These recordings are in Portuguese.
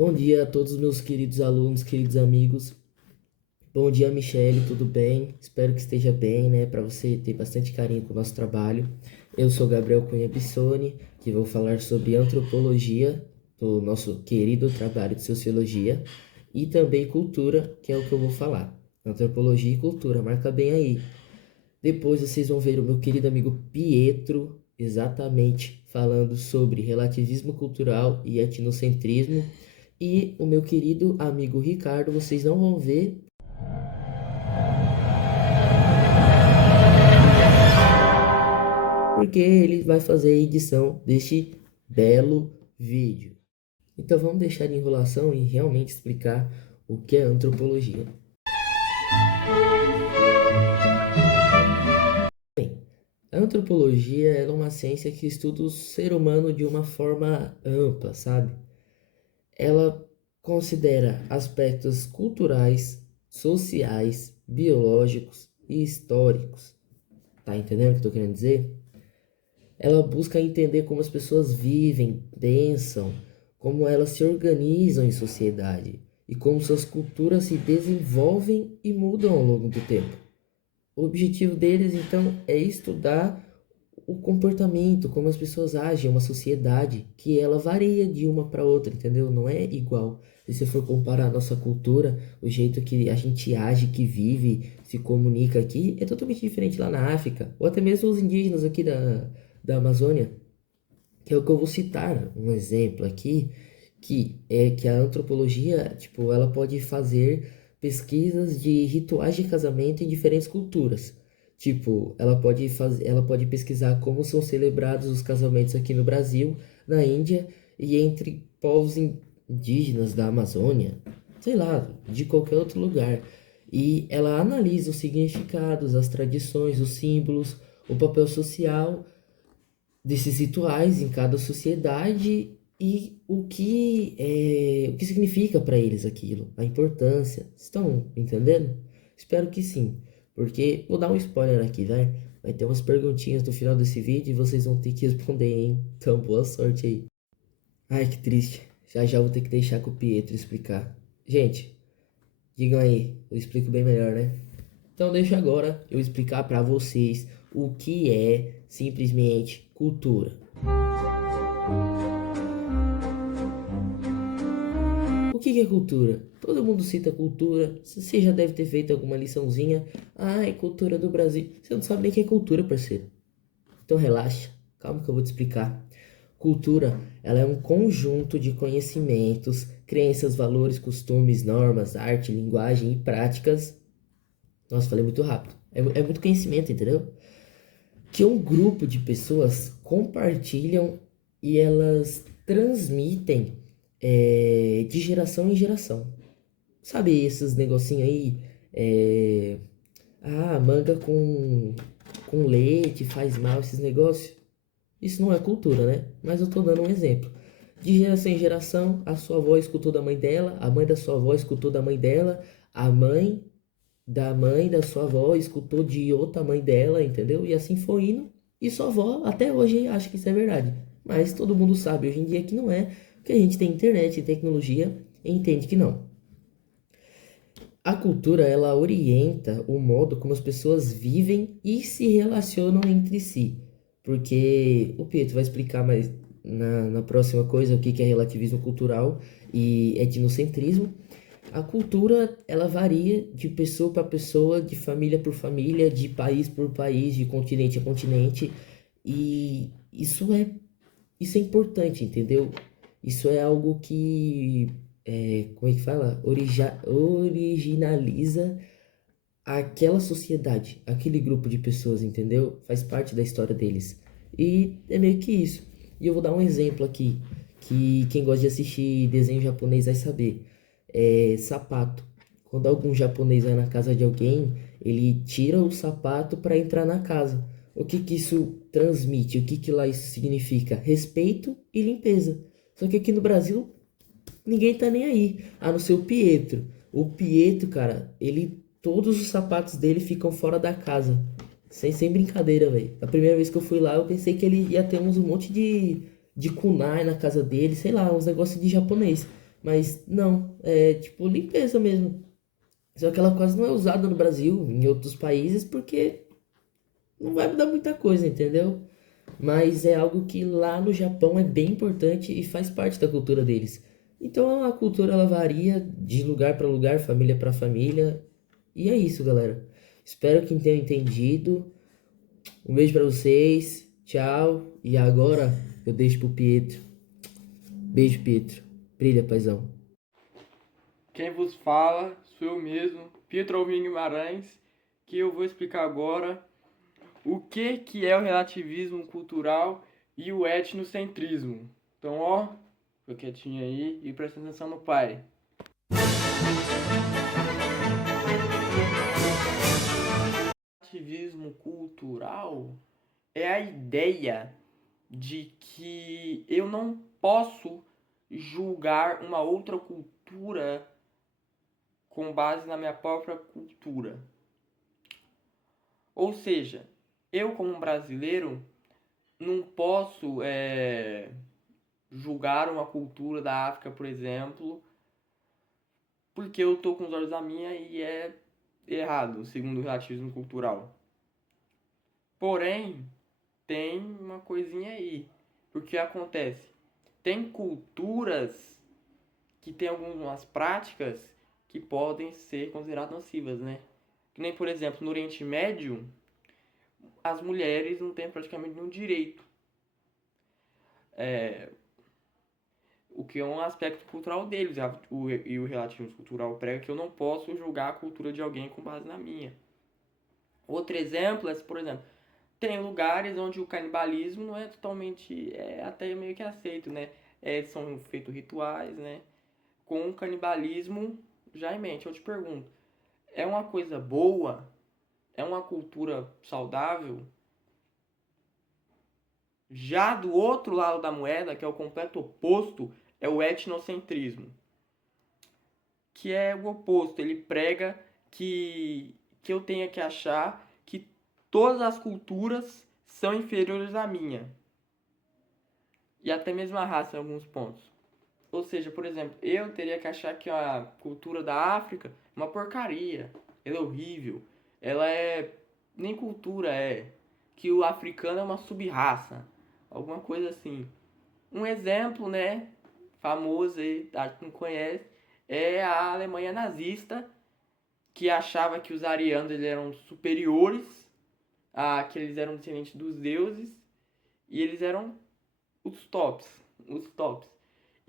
Bom dia a todos os meus queridos alunos, queridos amigos. Bom dia, Michele, tudo bem? Espero que esteja bem, né? Para você ter bastante carinho com o nosso trabalho. Eu sou Gabriel Cunha Bissoni, que vou falar sobre antropologia, do nosso querido trabalho de sociologia, e também cultura, que é o que eu vou falar. Antropologia e cultura, marca bem aí. Depois vocês vão ver o meu querido amigo Pietro, exatamente falando sobre relativismo cultural e etnocentrismo. E o meu querido amigo Ricardo, vocês não vão ver, porque ele vai fazer a edição deste belo vídeo. Então vamos deixar de enrolação e realmente explicar o que é antropologia. Bem, a antropologia é uma ciência que estuda o ser humano de uma forma ampla, sabe? Ela considera aspectos culturais, sociais, biológicos e históricos. Tá entendendo o que eu tô querendo dizer? Ela busca entender como as pessoas vivem, pensam, como elas se organizam em sociedade e como suas culturas se desenvolvem e mudam ao longo do tempo. O objetivo deles, então, é estudar o comportamento, como as pessoas agem em uma sociedade que ela varia de uma para outra, entendeu? Não é igual. Se você for comparar a nossa cultura, o jeito que a gente age, que vive, se comunica aqui, é totalmente diferente lá na África, ou até mesmo os indígenas aqui da Amazônia, que é o que eu vou citar um exemplo aqui, que é que a antropologia, tipo, ela pode fazer pesquisas de rituais de casamento em diferentes culturas. Tipo, ela pode pesquisar como são celebrados os casamentos aqui no Brasil, na Índia e entre povos indígenas da Amazônia, sei lá, de qualquer outro lugar. E ela analisa os significados, as tradições, os símbolos, o papel social desses rituais em cada sociedade e o que significa para eles aquilo, a importância. Estão entendendo? Espero que sim, porque vou dar um spoiler aqui, né? Vai ter umas perguntinhas no final desse vídeo e vocês vão ter que responder, hein? Então, boa sorte aí. Ai, que triste. Já já vou ter que deixar com o Pietro explicar. Gente, digam aí, eu explico bem melhor, né? Então deixa agora eu explicar para vocês o que é simplesmente cultura. O que é cultura? Todo mundo cita cultura, você já deve ter feito alguma liçãozinha. Ai, cultura do Brasil. Você não sabe nem o que é cultura, parceiro. Então relaxa, calma que eu vou te explicar. Cultura, ela é um conjunto de conhecimentos, crenças, valores, costumes, normas, arte, linguagem e práticas. Nossa, falei muito rápido. É muito conhecimento, entendeu? Que um grupo de pessoas compartilham e elas transmitem de geração em geração. Sabe esses negocinho aí? É, manga com leite faz mal, esses negócios? Isso não é cultura, né? Mas eu tô dando um exemplo. De geração em geração, a sua avó escutou da mãe dela, a mãe da sua avó escutou da mãe dela, a mãe da sua avó escutou de outra mãe dela, entendeu? E assim foi indo. E sua avó até hoje acha que isso é verdade. Mas todo mundo sabe hoje em dia que não é, porque a gente tem internet e tecnologia e entende que não. A cultura, ela orienta o modo como as pessoas vivem e se relacionam entre si. Porque o Pietro vai explicar mais na próxima coisa o que é relativismo cultural e etnocentrismo. A cultura, ela varia de pessoa para pessoa, de família por família, de país por país, de continente a continente. E isso é importante, entendeu? Isso é algo que, como é que fala? Originaliza aquela sociedade, aquele grupo de pessoas, entendeu? Faz parte da história deles. E é meio que isso. E eu vou dar um exemplo aqui, que quem gosta de assistir desenho japonês vai saber. É sapato. Quando algum japonês vai na casa de alguém, ele tira o sapato para entrar na casa. O que que isso transmite? O que que lá isso significa? Respeito e limpeza. Só que aqui no Brasil, ninguém tá nem aí, a não ser o Pietro. O Pietro, cara, todos os sapatos dele ficam fora da casa. Sem brincadeira, velho. A primeira vez que eu fui lá, eu pensei que ele ia ter um monte de kunai na casa dele, sei lá, uns negócios de japonês. Mas não, é tipo limpeza mesmo. Só que ela quase não é usada no Brasil, em outros países, porque não vai mudar muita coisa, entendeu? Mas é algo que lá no Japão é bem importante e faz parte da cultura deles. Então a cultura ela varia de lugar para lugar, família para família. E é isso, galera. Espero que tenham entendido. Um beijo para vocês. Tchau. E agora eu deixo pro Pietro. Beijo, Pietro. Brilha, paizão. Quem vos fala sou eu mesmo, Pietro Alvim Guimarães, que eu vou explicar agora o que é o relativismo cultural e o etnocentrismo. Então, ó, fica quietinho aí e presta atenção no pai. Relativismo cultural é a ideia de que eu não posso julgar uma outra cultura com base na minha própria cultura. Ou seja, eu como um brasileiro não posso julgar uma cultura da África, por exemplo, porque eu tô com os olhos da minha e é errado, segundo o relativismo cultural. Porém, tem uma coisinha aí. Porque acontece? Tem culturas que têm algumas práticas que podem ser consideradas nocivas, né? Que nem, por exemplo, no Oriente Médio, as mulheres não têm praticamente nenhum direito. É, o que é um aspecto cultural deles. E o relativismo cultural prega que eu não posso julgar a cultura de alguém com base na minha. Outro exemplo é, por exemplo, tem lugares onde o canibalismo não é totalmente, é até meio que aceito, né? São feitos rituais, né? Com o canibalismo já em mente. Eu te pergunto, é uma coisa boa? É uma cultura saudável? Já do outro lado da moeda, que é o completo oposto, é o etnocentrismo, que é o oposto. Ele prega que eu tenha que achar que todas as culturas são inferiores à minha. E até mesmo a raça em alguns pontos. Ou seja, por exemplo, eu teria que achar que a cultura da África é uma porcaria. Ela é horrível. Ela é. Nem cultura é. Que o africano é uma sub-raça. Alguma coisa assim. Um exemplo, né? Famoso aí, acho que não conhece, é a Alemanha nazista, que achava que os arianos eles eram superiores, que eles eram descendentes dos deuses, e eles eram os tops, os tops.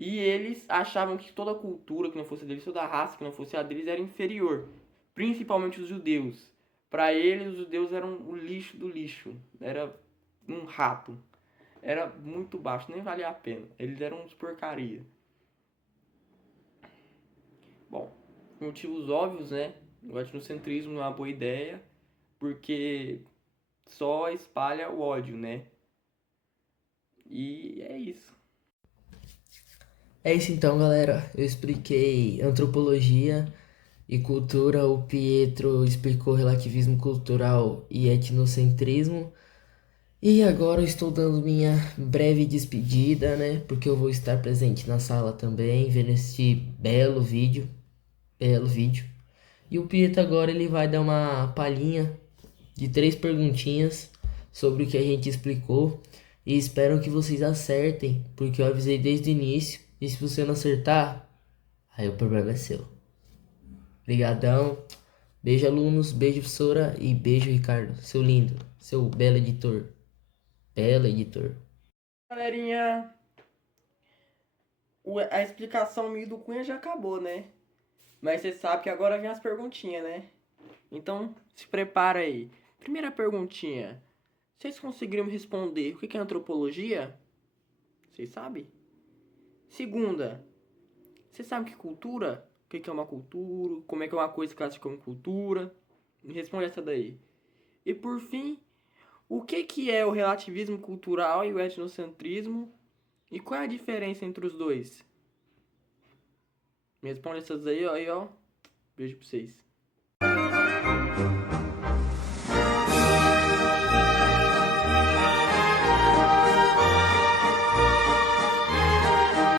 E eles achavam que toda cultura que não fosse deles, toda raça que não fosse a deles era inferior, principalmente os judeus. Para eles, os judeus eram o lixo do lixo, era um rato, era muito baixo, nem valia a pena, eles eram uns porcaria. Bom, motivos óbvios, né? O etnocentrismo não é uma boa ideia, porque só espalha o ódio, né? E é isso. É isso então, galera. Eu expliquei antropologia e cultura, o Pietro explicou relativismo cultural e etnocentrismo. E agora eu estou dando minha breve despedida, né? Porque eu vou estar presente na sala também, vendo este belo vídeo. E o Pietro agora ele vai dar uma palhinha de 3 perguntinhas sobre o que a gente explicou. E espero que vocês acertem, porque eu avisei desde o início. E se você não acertar, aí o problema é seu. Obrigadão. Beijo, alunos. Beijo, professora. E beijo, Ricardo. Seu lindo. Seu belo editor. Belo editor. Galerinha, a explicação minha do Cunha já acabou, né? Mas você sabe que agora vem as perguntinhas, né? Então, se prepara aí. Primeira perguntinha. Vocês conseguiram me responder o que é antropologia? Vocês sabem? Segunda, você sabe que cultura? O que é uma cultura? Como é que é uma coisa se classifica como cultura? Me responde essa daí. E por fim, o que é o relativismo cultural e o etnocentrismo? E qual é a diferença entre os dois? Me responde essas aí, ó. Beijo pra vocês.